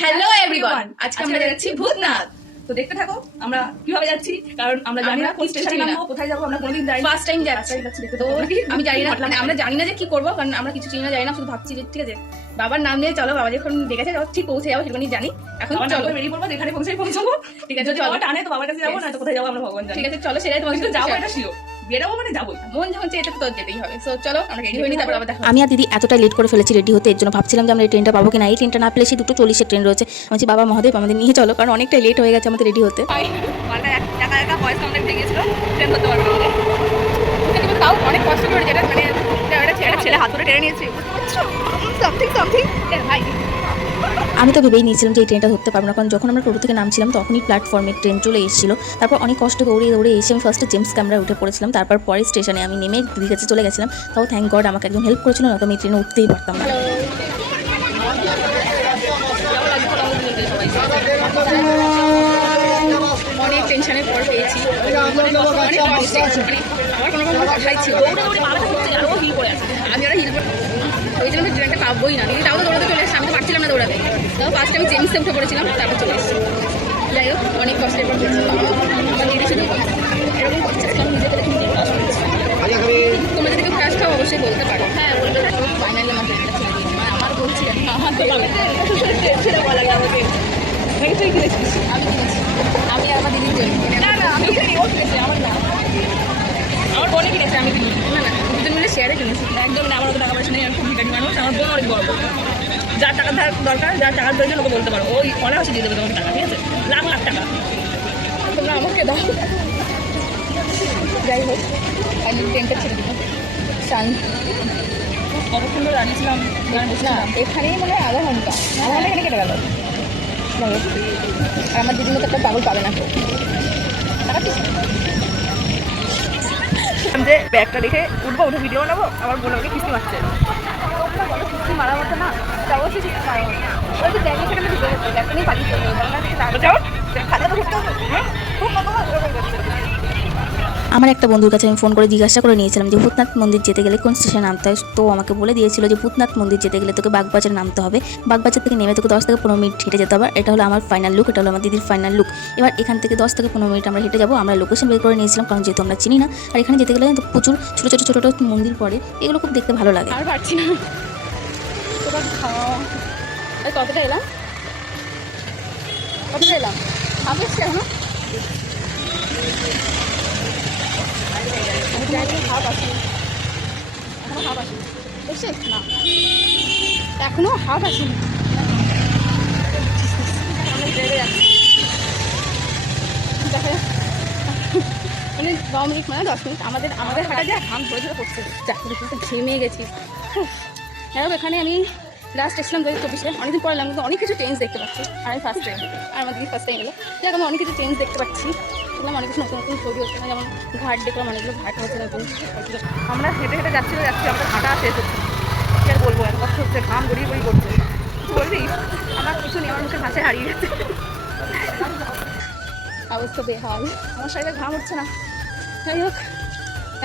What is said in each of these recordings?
Hello everyone, আজকে আমরা যাচ্ছি ভূতনাথ। তো দেখতে থাকো আমরা কিভাবে যাচ্ছি, কারণ আমরা জানি না কোন স্টেশনে নামবো, কোথায় যাবো, আমরা কোনোদিন যাই ফার্স্ট টাইম যাচ্ছি। তো আমি জানি না, মানে আমরা জানি না যে কি করবো, কারণ আমরা কিছু চিনি না, জানি না, শুধু ভাবছি যে ঠিক আছে বাবার নাম নিয়ে চলো, বাবা যখন ডেকেছে ঠিক পৌঁছে যাবো, সেখানে জানি। এখন চলো বেরিয়ে পড়বো, যেখানে পৌঁছাবো। ঠিক আছে, যদি বাবা টানে তো বাবার কাছে যাবো, না তো কোথায় যাবো আমরা ভগবান জানি। ঠিক আছে চলো, সেটাই তোমাকে কিন্তু যাবো, এটা শিওর। বেরাবো মানে যাবোই, মন যখন চেয়েছে তো যেতেই হবে। সো চলো আমরা রেডি হয়ে নিই, তারপর আবার দেখা। আমি আর দিদি এতটা লেট করে ফেলেছি রেডি হতে, এর জন্য ভাবছিলাম যে আমরা এই ট্রেনটা পাবো কিনা। এই ট্রেনটা না পেলে সেই 2:40 ট্রেন রয়েছে। আমি বলছি বাবা মহাদেব আমাদের নিয়ে চলো, কারণ অনেকটাই লেট হয়ে গেছে আমাদের রেডি হতে। একা একা ভয়েস কমপ্লেক্স হয়ে গেছিলো, ট্রেন ধরতে পারবো না বলে। কিন্তু তাও অনেক কষ্ট করে, যেটা মানে একটা ছেলে হাত ধরে টেনে নিয়েছে, সামথিং ভাই। আমি তো ভেবেই নিয়েছিলাম যে এই ট্রেনটা ধরতে পারবো না, কারণ যখন আমরা টোটো থেকে নামছিলাম তখনই প্ল্যাটফর্মে ট্রেন চলে এসেছিলো। তারপর অনেক কষ্ট দৌড়ে এসে আমি ফার্স্টে জেমস ক্যামেরায় উঠে পড়েছিলাম। তারপর পরে স্টেশনে আমি নেমে দিদির কাছে চলে গেছিলাম। তাও থ্যাংক গড আমাকে একজন হেল্প করেছিল, না তো আমি ট্রেনে উঠতেই পারতাম না। অনেক টেনশনের পর পেয়েছি, আমার কোনো কথাই ছিল আমি ওরা হিল ওই জন্য ট্রেনটা পাবই না। কিন্তু তাও তো দৌড়াতে চলে এসেছি, আমি তো পারছিলাম না দৌড়াতে। তাও ফার্স্ট আমি জেমসে উঠে পড়েছিলাম, তারপর চলে এসেছি। যাই হোক অনেক কষ্টের পর পেয়েছি। আমার দিদি শুধু এরকম করছে, নিজে করে তুমি তোমরা যদি কেউ ক্রাশ খাও অবশ্যই বলতে পারো। হ্যাঁ বলতে ফাইনালি আমার ট্রেনটা ছেড়ে দিয়েছি, মানে আমার বলছি আমার তো ছেড়ে বলা যাবে। আমি কিনেছি, আমি আর আমার দিদির জন্য। না না আমি ও কিনেছি, আমার না, আমার বোনে কিনেছে, আমি কিনি না। না দুজন মিলে শেয়ারে কিনেছি। একদম না, আমার তো টাকা পয়সা নেই, আমি খুব ভিখারি মানুষ। আমার বোন অনেক বড়, যার টাকা দরকার, যার টাকার প্রয়োজন ওকে বলতে পারো, ওই অনায়াসে দিয়ে দেবে তোমাকে টাকা, ঠিক আছে? লাখ লাখ টাকা তোমরা আমাকে দাও। যাই হোক ফাইনালি ট্রেনটা ছেড়ে দিলাম। কতক্ষণ ধরে দাঁড়িয়েছিলাম, না এখানেই মনে হয় আধা ঘন্টা এখানে কেটে গেল। আর আমার দিদির মতো একটা পাগল পাবে না। যে ব্যাগটা দেখে উঠবো, উঠে ভিডিও বানাবো, আমার বোন আমাকে কিস্তি মারছে। কিস্তি মারা মতো না, অবশ্যই কিস্তি মারা মতো। ওই তো ব্যাগে সেখানে ঢুকে গেছে, ব্যাগটা নিয়ে পালিয়ে চলে যাবো। যাও খাতা তো ঢুকতে হবে, খুব কত আমার একটা বন্ধুর কাছে আমি ফোন করে জিজ্ঞাসা করে নিয়েছিলাম যে ভূতনাথ মন্দির যেতে গেলে কোন স্টেশনে নামতে হয়। তো আমাকে বলে দিয়েছিল যে ভূতনাথ মন্দির যেতে গেলে তোকে বাগবাজার নামতে হবে। বাগবাজার থেকে নেমে তোকে 10 থেকে 15 মিনিট হেঁটে যেতে হবে। এটা হলো আমার ফাইনাল লুক, এটা হলো আমার দিদির ফাইনাল লুক। এবার এখান থেকে 10 থেকে 15 মিনিট আমরা হেঁটে যাবো। আমরা লোকেশন বের করে নিয়েছিলাম, কারণ যেহেতু আমরা চিনি না। আর এখানে যেতে গেলে তো প্রচুর ছোটো ছোটো মন্দির পড়ে, এগুলো খুব দেখতে ভালো লাগে। আর পারছি না, তোরা কতটা এলাম, আমি এসছি এখনো এখনো হাফ আসেনি। মানে 9 মিনিট মানে 10 মিনিট আমাদের হাঁটা যায়, ঘাম ধরে ধরে পড়ছে, ঘেমে গেছি। হ্যাঁ এখানে আমি লাস্ট এসলাম 2024-এ, অনেকদিন পর এলাম, কিন্তু অনেক কিছু চেঞ্জ দেখতে পাচ্ছি। আর আমি ফার্স্ট টাইম, আর আমাদের ফার্স্ট টাইম এলো, যাক আমি অনেক কিছু চেঞ্জ দেখতে পাচ্ছি। দেখলাম অনেক কিছু নতুন নতুন ছবি হচ্ছে না, যেমন ঘাট দেখলাম, অনেকগুলো ঘাট হচ্ছে নতুন। আমরা হেঁটে হেঁটে যাচ্ছি, আমাদের হাঁটা শেষ হচ্ছে। কি আর বলবো, এত কষ্ট হচ্ছে, ঘাম গড়িয়ে করছে। বলবি আমার কিছু নেই, আমার মুখে ভাষায় হারিয়ে গেছে, অবস্থা বেহাল, আমার শরীরে ঘাম উঠছে না। যাই হোক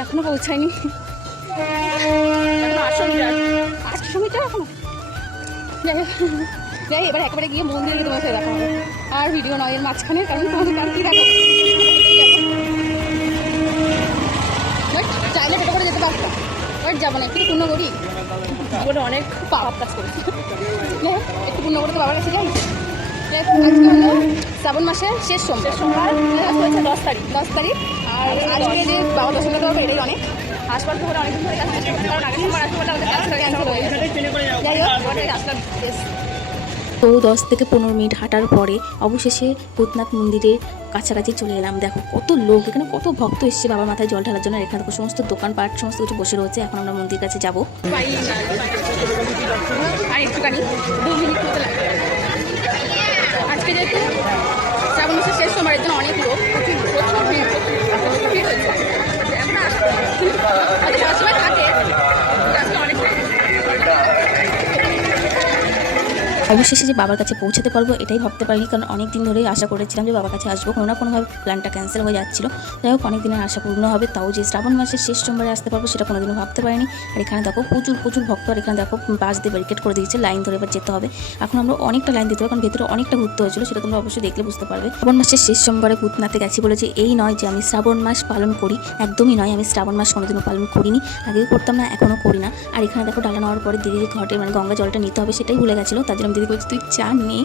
এখনো পৌঁছায়নি, 800 মিটার এখনো। যাই এবার একেবারে গিয়ে মন্দিরে তোমার সাথে দেখা হবে, আর ভিডিও নয় এর মাঝখানে, কারণ তোমাদের কার কি দেখো চাইলে পেটে করে যেতে পারতাম, বাট যাবো না, একটু পূর্ণ করি বলে অনেক পাপ কাজ করেছি। একটু পূর্ণ করে তো বাবার কাছে যাই। আজকে হলো শ্রাবণ মাসের শেষ সোমবার, হচ্ছে 10 তারিখ। আর আজকে যে বাবা দর্শন করতে পারবো এটাই অনেক। হাসপাতাল করে অনেকদিন ধরে কাজ করছি, কারণ আগের সোমবার আসতে বলে আমাদের কাজটা ক্যান্সেল হয়ে গেছে। যাই হোক আসলাম। তো 10 থেকে 15 মিনিট হাঁটার পরে অবশেষে ভূতনাথ মন্দিরের কাছাকাছি চলে এলাম। দেখো কত লোক, এখানে কত ভক্ত এসেছে বাবার মাথায় জল ঢালার জন্য। এখানে সমস্ত দোকানপাট সমস্ত কিছু বসে রয়েছে। এখন আমরা মন্দির কাছে যাবো। আর একটুখানি 2 মিনিট মতো লাগবে। আজকে যেহেতু শ্রাবণ মাসের শেষ সোমবারের জন্য অনেক লোক, প্রচুর ভিড় হয়েছে। এখন সবসময় থাকে, আজকে অনেক অবশেষে যে বাবার কাছে পৌঁছাতে পারবো এটাই ভাবতে পারিনি, কারণ অনেক দিন ধরেই আশা করেছিলাম যে বাবার কাছে আসবো, কোনো না কোনোভাবে প্ল্যানটা ক্যান্সেল হয়ে যাচ্ছিলো। যাই হোক অনেক দিনের আশা পূর্ণ হবে, তাও যে শ্রাবণ মাসের শেষ সোমবারে আসতে পারবো সেটা কোনোদিনও ভাবতে পারিনি। আর এখানে দেখো প্রচুর ভক্ত, আর এখানে দেখো বাস দিয়ে ব্যারিকেড করে দিয়েছে, লাইন ধরে এবার যেতে হবে। এখন আমরা অনেকটা লাইন দিতে হবে, কারণ ভেতরে অনেকটা ঘুরতে হয়েছিল, সেটা তোমরা অবশ্যই দেখলে বুঝতে পারবে। শ্রাবণ মাসের শেষ সোমবারে ভূতনাথে গেছি বলেছে এই নয় যে আমি শ্রাবণ মাস পালন করি, একদমই নয়, আমি শ্রাবণ মাস কোনোদিনও পালন করিনি, আগেও করতাম না, এখনও করি না। আর এখানে দেখো ডালা নেওয়ার পরে দিদির ঘটে মানে গঙ্গা জলটা নিতে হবে সেটাই ভুলে গেছিলো, তার জন্য দিদি বলছে তুই চা নে,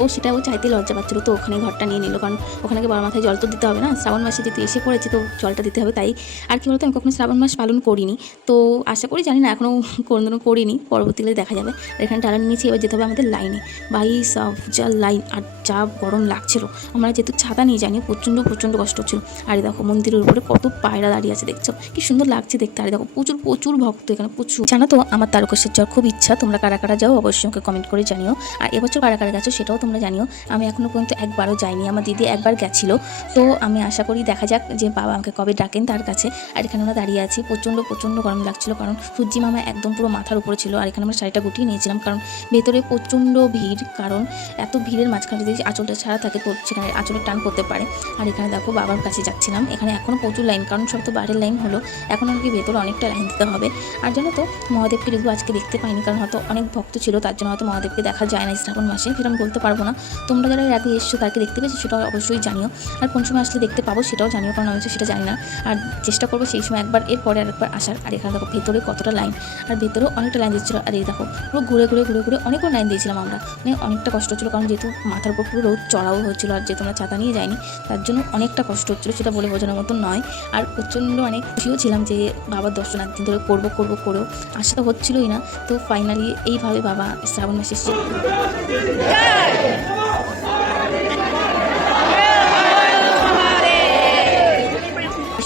ও সেটাও চাইতে লজ্জা পাচ্ছিলো, তো ওখানে ঘরটা নিয়ে নিল, কারণ ওখানে বাবার মাথায় জল তো দিতে হবে না, শ্রাবণ মাসে যেহেতু এসে পড়েছি তো জলটা দিতে হবে। তাই আর কি বলতো, আমি কখনো শ্রাবণ মাস পালন করিনি, তো আশা করি জানি না এখনও কোনোদিনও করিনি, পরবর্তীকালে দেখা যাবে। আর এখানে ডালা নিয়েছি, এবার যেতে হবে আমাদের লাইনে। ভাই সব যা লাইন, আর যা গরম লাগছিলো, আমরা যেহেতু ছাতা নিয়ে জানি প্রচণ্ড কষ্ট হচ্ছিলো। আর দেখো মন্দিরের উপরে কত পায়রা দাঁড়িয়ে আছে, দেখছো কি সুন্দর লাগছে দেখতে। আর দেখো প্রচুর ভক্ত এখানে প্রচুর। জানো তো আমার তারকেশ্বর যাওয়ার খুব ইচ্ছা, তোমরা কারা কারা যাও অবশ্যই আমাকে কমেন্ট করে জানিও। আর এবছর কারা কারা গেছো সেটাও তোমরা জানিও, আমি এখনও পর্যন্ত একবারও যাইনি, আমার দিদি একবার গেছিলো, তো আমি আশা করি দেখা যাক যে বাবা আমাকে কবে ডাকেন তার কাছে। আর এখানে আমরা দাঁড়িয়ে আছি, প্রচণ্ড গরম লাগছিলো, কারণ সূর্যি মামা একদম পুরো মাথার উপরে ছিল। আর এখানে আমরা শাড়িটা গুটিয়ে নিয়েছিলাম, কারণ ভেতরে প্রচণ্ড ভিড়, কারণ এত ভিড়ের মাঝখানে যদি আঁচলটা ছাড়া থাকে তো সেখানে আঁচলের টান করতে পারে। আর এখানে দেখো বাবার কাছে যাচ্ছিলাম, এখানে এখনও প্রচুর লাইন, কারণ সব তো বাইরের লাইন হলো, এখন আর কি ভেতরে অনেকটা লাইন দিতে হবে। আর জানো তো মহাদেবকে যদিও আজকে দেখতে পাইনি, কারণ হয়তো অনেক ভক্ত ছিল, তার জন্য হয়তো মহাদেবকে দেখা যায় না শ্রাবণ মাসে, সেটা আমি বলতে পারবো না। তোমরা যারা এর আগে এসছো তাকে দেখতে পেয়েছো সেটাও অবশ্যই জানিও, আর কোন সময় আসলে দেখতে পাবো সেটাও জানিও, কারণ আমি তো সেটা জানি না। আর চেষ্টা করবো সেই সময় একবার, এরপরে আরেকবার আসার। আর এখানে দেখো ভেতরে কতটা লাইন, আর ভেতরেও অনেকটা লাইন দিচ্ছিলো। আর এই দেখো পুরো ঘুরে অনেকগুলো লাইন দিয়েছিলাম আমরা, মানে অনেকটা কষ্ট হচ্ছিলো, কারণ যেহেতু মাথার উপর পুরো রোদ চড়াও হচ্ছিলো, আর যেহেতু আমরা ছাতা নিয়ে যাইনি তার জন্য অনেকটা কষ্ট হচ্ছিলো, সেটা বলে বোঝানোর মতো নয়। আর প্রচণ্ড অনেক খুশিও ছিলাম যে বাবার দর্শন একদিন ধরে করবো করেও আশা তো হচ্ছিলোই না, তো ফাইনালি এইভাবে বাবা শ্রাবণ মাসে এসেছে।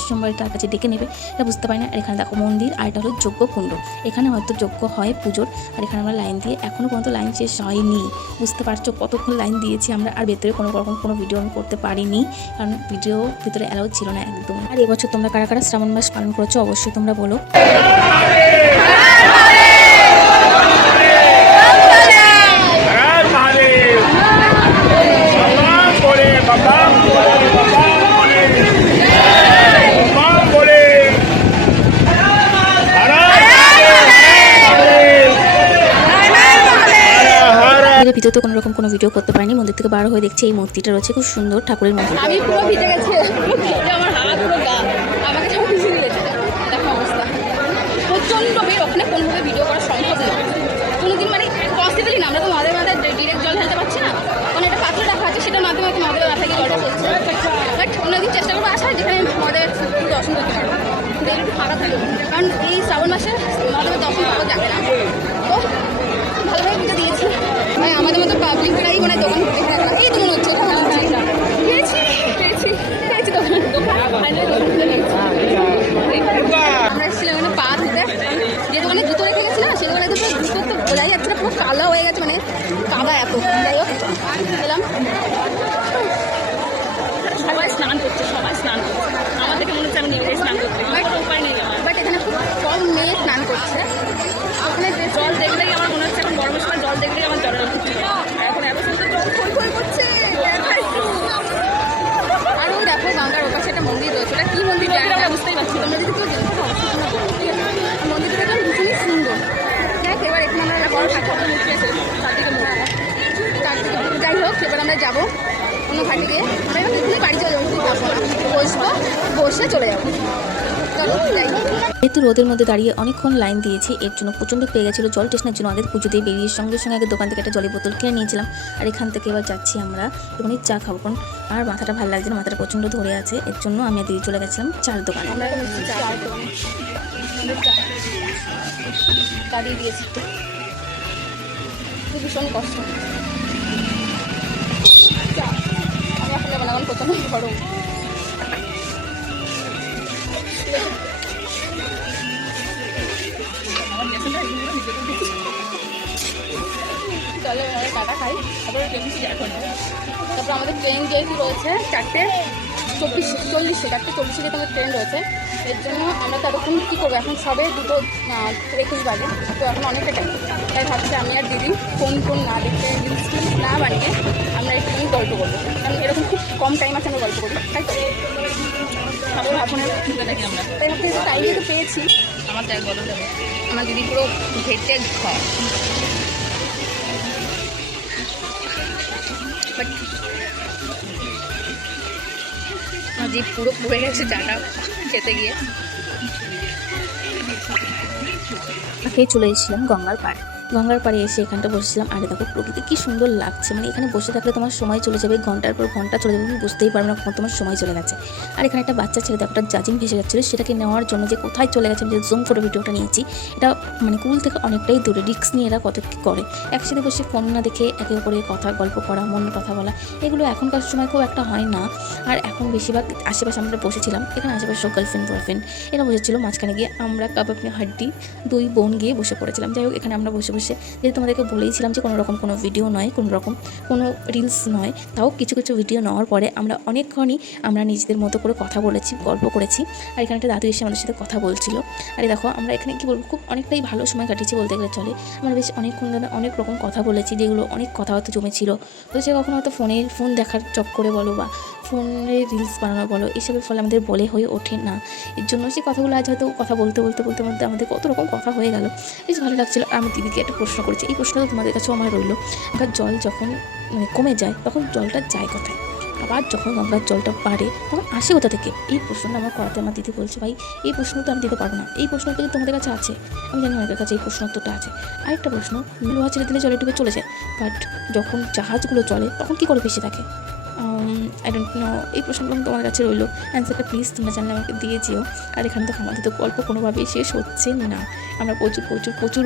সোমবার তার কাছে ডেকে নেবে এটা বুঝতে পারি না। আর এখানে দেখো মন্দির, আর এটা হলো যজ্ঞ কুণ্ড, এখানে হয়তো যজ্ঞ হয় পুজোর। আর এখানে আমরা লাইন দিয়ে এখনও পর্যন্ত লাইন শেষ হয়নি, বুঝতে পারছো কতক্ষণ লাইন দিয়েছি আমরা। আর ভেতরে কোনো ভিডিও আমি করতে পারিনি, কারণ ভিডিও ভিতরে অ্যালাউ ছিল না একদম। আর এবছর তোমরা কারা কারা শ্রাবণ মাস পালন করেছো অবশ্যই তোমরা বলো। ভিতরে তো কোনো ভিডিও করতে পারিনি, মন্দির থেকে বার হয়ে দেখছি এই মূর্তিটা রয়েছে, খুব সুন্দর ঠাকুরের মন্দির। আমি পুরো ভিজে গেছি, আমার হাত পুরো গা, আমাকে সব খুশি দিয়েছে, দেখো অবস্থা প্রচণ্ড ভিড়, ওখানে কোনোভাবে ভিডিও করা সম্ভব না, কোনোদিন মানে পসিবলই না। আমরা তো মাথায় ডিরেক্ট জল ঢালতে পারছি না, মানে একটা পাত্র রাখা আছে সেটার মাধ্যমে হয়তো মাথায় গিয়ে জলটা পড়ছে, বাট অন্যদিন চেষ্টা করবো আসার যেখানে মাদের দর্শন করতে পারবো, কিন্তু একটু ফাঁকা থাকে, কারণ এই শ্রাবণ মাসে মাদের দর্শন পাওয়া যাবে না। তো ভালোভাবে পুজো দিয়েছি, ভাই আমাদের মতো পাবলিকরাই মানে দোকান ঘুরে রাখলাম, এই তো মনে হচ্ছে পেয়েছি দোকান আমরা এসেছিলাম মানে পা ধুতে, যে দোকানে জুতো রেখে গেছিলাম সে দোকানে জুতো তো বোঝাই যাচ্ছে না, পুরো কালো হয়ে গেছে, মানে কাদা এত। যাই হোক এলাম, সবাই স্নান করছে, আমার থেকে মনে হচ্ছে আমি নিজেই স্নান করছি, উপায় নেই আমার, বাট এখানে খুব কম মেয়ে স্নান করছে। ওখানে জল দেখলেই আমার মনে হচ্ছে এখন গরমের সময় জল দেখলেই আমার জল হচ্ছে, এখন এত সুন্দর জল করছে। আর ওই দেখো গঙ্গার ওপাশে একটা মন্দির রয়েছে, ওটা কি মন্দির জানি না, বুঝতেই পারছি, তোমরা যদি কেউ দেখতে পাও মন্দিরটা এখন ভীষণই সুন্দর। দেখ এবার এখানে আমরা বড় ঠাকুর মূর্তি আছে চারদিকে, যাই হোক এবার আমরা যাবো অন্য ঘাটে গিয়ে, আমরা এবার এখানে বাড়ি চলে যাবো, বসে চলে যাবো। যেহেতু রোদের মধ্যে দাঁড়িয়ে অনেকক্ষণ লাইন দিয়েছি, এর জন্য প্রচণ্ড পেয়ে গেছিলো জল টেস্টের জন্য। আমাদের পুজো দিয়ে বেরিয়ে সঙ্গে আগে দোকান থেকে একটা জলের বোতল কিনে নিয়েছিলাম। আর এখান থেকে এবার যাচ্ছি আমরা এখানে চা খাবো, কারণ আর মাথাটা ভালো লাগছে না, মাথাটা প্রচণ্ড ধরে আছে, এর জন্য আমি দিয়ে চলে গেছিলাম চার দোকানে। চা দিয়ে দিয়েছি, ভীষণ কষ্ট, আমি এখন যাবো না, এখন প্রচণ্ড গরম। চলে টাটা খাই, তারপরে আমাদের ট্রেন যেহেতু রয়েছে 4টে, 40 যেহেতু আমার ট্রেন রয়েছে, এর জন্য আমরা ততক্ষণ কী করবো, এখন সবে 2:21 বাজে, তো এখন অনেকটা টাইম। তাই ভাবছি আমি আর দিদি ফোন না দেখে রিলস না বানিয়ে আমরা একটুখানি গল্প করবো, কারণ এরকম খুব কম টাইম আছে আমরা গল্প করি, তাই তো সবাই ভাবনের থাকি আমরা। তাই ভাবছি যে টাইম যেহেতু পেয়েছি, আমার দেখ বলো, আমার দিদি পুরো ঘেটে খাওয়া, বাট আমার যে পুরো পুড়ে গেছে ডাটা খেতে গিয়ে। খেয়ে চলে এসেছিলাম গঙ্গার পাড়ে এসে এখানটা বসেছিলাম। আরে দেখো প্রকৃতি কি সুন্দর লাগছে, মানে এখানে বসে থাকলে তোমার সময় চলে যাবে, ঘন্টার পর ঘন্টা চলে যাবে, তুমি বুঝতেই পারবে না কখন তোমার সময় চলে গেছে। আর এখানে একটা বাচ্চা ছেলে দেখো একটা জাজিম ভেসে যাচ্ছিলো, সেটাকে নেওয়ার জন্য যে কোথায় চলে গেছে, আমি যে জুম করে ভিডিওটা নিয়েছি, এটা মানে কুল থেকে অনেকটাই দূরে, রিস্ক নিয়ে এরা কত কী করে, একসাথে বসে ফোন না দেখে একে অপরে কথা গল্প করা, মনের কথা বলা, এগুলো এখনকার সময় খুব একটা হয় না। আর এখন বেশিরভাগ আশেপাশে আমরা বসেছিলাম, এখানে আশেপাশে সব গার্লফ্রেন্ড বয়ফ্রেন্ড এরা বসেছিল, মাঝখানে গিয়ে আমরা কাবাব হাড্ডি 2 বোন গিয়ে বসে পড়েছিলাম। যাই হোক, এখানে আমরা বসে যেহেতু তোমাদেরকে বলেইছিলাম যে কোনো ভিডিও নয়, কোনো রিলস নয়, তাও কিছু ভিডিও নেওয়ার পরে আমরা অনেকক্ষণই আমরা নিজেদের মতো করে কথা বলেছি, গল্প করেছি। আর এখানে একটা দাদু এসে আমাদের সাথে কথা বলছিল। আর দেখো আমরা এখানে কী বলবো, খুব অনেকটাই ভালো সময় কাটিয়েছি বলতে গেলে চলে। আমরা বেশ অনেকক্ষণ ধরে অনেক রকম কথা বলেছি, যেগুলো অনেক কথা হয়তো জমেছিল, তো সে কখনো হয়তো ফোন দেখার চক্করে বলো বা ফোনে রিলস বানানো বলো, এসবের ফলে আমাদের বলে হয়ে ওঠে না। এর জন্য সেই কথাগুলো আজ হয়তো কথা বলতে মধ্যে আমাদের কত রকম কথা হয়ে গেল, বেশ ভালো লাগছিলো। আমি দিদিকে একটা প্রশ্ন করেছি, এই প্রশ্নটা তোমাদের কাছেও আমার রইলো, গঙ্গার জল যখন কমে যায় তখন জলটা যায় কোথায়, আবার যখন গঙ্গার জলটা বাড়ে তখন আসে কোথা থেকে, এই প্রশ্নটা আমার করাতে আমার দিদি বলছে, ভাই এই প্রশ্ন তো আমি দিতে পারবো না, এই প্রশ্ন যদি তোমাদের কাছে আছে, আমি জানি অনেকের কাছে এই প্রশ্ন উত্তরটা আছে। আরেকটা প্রশ্ন, লোহা ছেড়ে দিলে জলে ডুবে চলে যায়, বাট যখন জাহাজগুলো চলে তখন কী করে ভেসে থাকে, আই ডোন্ট নো, এই প্রশ্নগুলো তোমার কাছে রইলো, অ্যান্সারটা প্লিজ তোমরা জানলে আমাকে দিয়ে যেও। আর এখানে তো আমাদের তো গল্প কোনোভাবেই শেষ হচ্ছে না, আমরা প্রচুর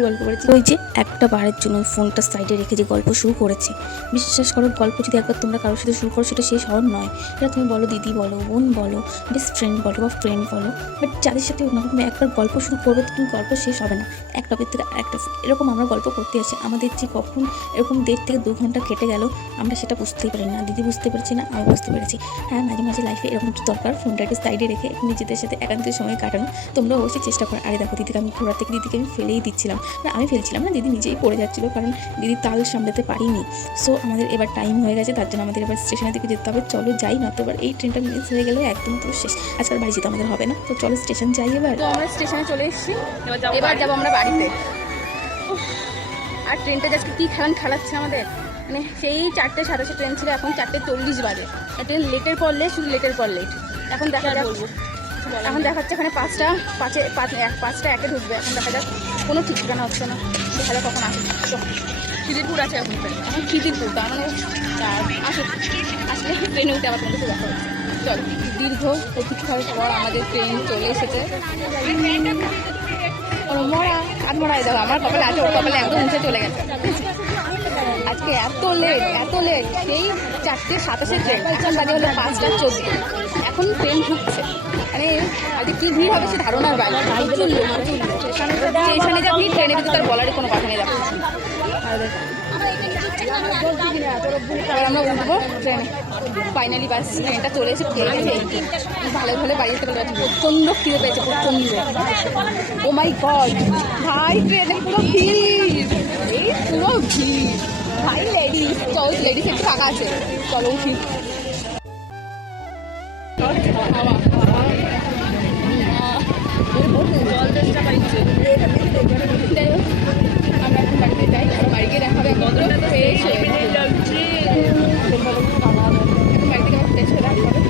গল্প করেছি। ওই যে একটা বারের জন্য ফোনটা সাইডে রেখে যে গল্প শুরু করেছি, বিশ্বাস করো গল্প যদি একবার তোমরা কারোর সাথে শুরু করো সেটা শেষ হওয়ার নয়। সেটা তুমি বলো দিদি বলো, বোন বলো, বেস্ট ফ্রেন্ড বলো বা ফ্রেন্ড বলো, বাট যাদের সাথে তুমি একবার গল্প শুরু করবে তো তুমি গল্প শেষ হবে না, এক টপিক থেকে আরেকটা। এরকম আমরা গল্প করতে আসি, আমাদের যে কখন এরকম 1.5 থেকে 2 ঘন্টা কেটে গেল আমরা সেটা বুঝতেই পারি না, দিদি বুঝতে পারছি না, আমি বুঝতে পেরেছি। হ্যাঁ, মাঝে লাইফে এরকম একটু দরকার, ফোনটাকে সাইডে রেখে নিজেদের সাথে একান্ত সময় কাটানো, তোমরা অবশ্যই চেষ্টা করো। আরে দেখো দিদিকে আমি ঘোরা থেকে দিদিকে আমি ফেলেই দিচ্ছিলাম, না আমি ফেলছিলাম না, দিদি নিজেই পড়ে যাচ্ছিলো, কারণ দিদি তাল সামলাতে পারিনি। সো আমাদের এবার টাইম হয়ে গেছে, তার জন্য আমাদের এবার স্টেশনের দিকে যেতে হবে। চলো যাই, না তো এবার এই ট্রেনটা মিস হয়ে গেলে একদম তো শেষ, আজকাল বাড়ি যেতে আমাদের হবে না, তো চলো স্টেশন যাই। এবার তো আমরা স্টেশনে চলে এসেছি, এবার যাবো আমরা বাড়িতে। আর ট্রেনটা আজকে কী খেলাচ্ছে আমাদের, মানে সেই 4:27 ট্রেন ছিল, এখন 4:40 বাজে। ট্রেন লেটের পর লেট, শুধু লেটের পর লেট। এখন দেখা যাক, এখন দেখাচ্ছে এখানে 5:01 ঢুকবে, এখন দেখা যাক, কোনো ঠিক ঠিকানা হচ্ছে না, দেখা যাক কখন আসে। খিদিরপুর আছে এখন খিদিরপুর, তার মানে আসলে ট্রেনে উঠে আবার কোনো কিছু দেখা হচ্ছে। চল, দীর্ঘ প্রতীক্ষার পর আমাদের ট্রেন চলে এসেছে। মরা আধমরা দেখো, আমার কপালে আছে, ওর কপালে একদম উঠে চলে গেছে। আজকে এত লেট, সেই 4:27 ট্রেন, এখন বাজে হলো 5:14, এখন ট্রেন ঢুকছে। মানে আজকে কী ভিড় হবে সে ধারণার বাইরে, প্রচুর লোক। স্টেশনে যা ভিড়, ট্রেনে কিন্তু তার বলারই কোনো কথা নেই। দেখো এবার আমরা উঠবো ট্রেনে, ফাইনালি বাস ট্রেনটা চলে এসে ভালো বাড়ি যেতে পারবে। প্রচণ্ড খিদে পেয়েছে, প্রচণ্ড। ও মাই গড ভাই, ট্রেনে পুরো ভিড়, ভাই লেডিস, চল লেডিস একটু ফাঁকা আছে, চলো উঠি। আমরা এখন বাড়িতে যাই, আর বাড়িতে দেখা হবে এখন ফ্রেশ হয়ে যাচ্ছি, এখন বাড়ি থেকে ফ্রেশ হয়ে রাখতে হবে।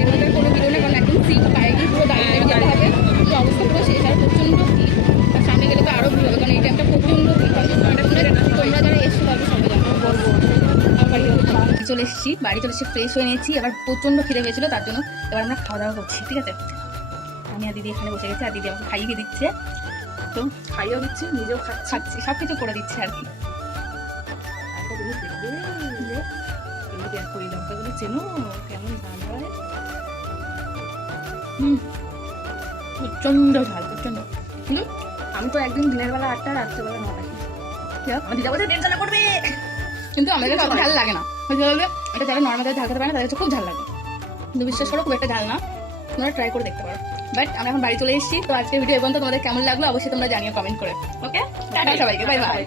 এর কোনো ভিডিও না, কারণ এখন সিট পায়ে গিয়ে পুরো দাঁড়িয়ে যেতে হবে, তো অবস্থা পুরো শেষ। আর প্রচণ্ড ভিড়, আর সামনে গেলে তো আরও ভিড় হবে, কারণ এই টাইমটা প্রচণ্ড ভিড় হয়। তোমরা যারা এসছো তাদের সবাই জানো বলবো। আমার বাড়ি চলে এসেছি, ফ্রেশ হয়ে নিয়েছি। এবার প্রচণ্ড খিদে পেয়েছিলো, তার জন্য এবার আমরা খাওয়া দাওয়া করছি, ঠিক আছে। আমি আর দিদি এখানে বসে গেছি, আর দিদি আমাকে খাইয়ে দিচ্ছে, তো খাইয়েও দিচ্ছে, নিজেও খাচ্ছি, সব কিছু করে দিচ্ছে আর কি। একটা জিনিস দেখবে, দেখো এই লঙ্কাগুলো চেনো কেমন ঝাল হয়, প্রচণ্ড ঝাল, প্রচণ্ড। আমি তো একদিন দিনের বেলা 8টা, রাত্রেবেলা 9টা খাই, আমার দিদা বলতে টেনশনে পড়বে, কিন্তু আমাদের কাছে ঝাল লাগে না। এটা যারা নর্মাল ঝাল খেতে পারে না তাদের কাছে খুব ঝাল লাগে। কিন্তু বিশ্বাস করো খুব একটা ঝাল না, তোমরা ট্রাই করে দেখতে পারো। বাট আমরা এখন বাড়ি চলে এসেছি, তো আজকের ভিডিও এবং তোমাদের কেমন লাগলো অবশ্যই তোমরা জানিও কমেন্ট করে। ওকে, টাটা সবাইকে, বাই বাই।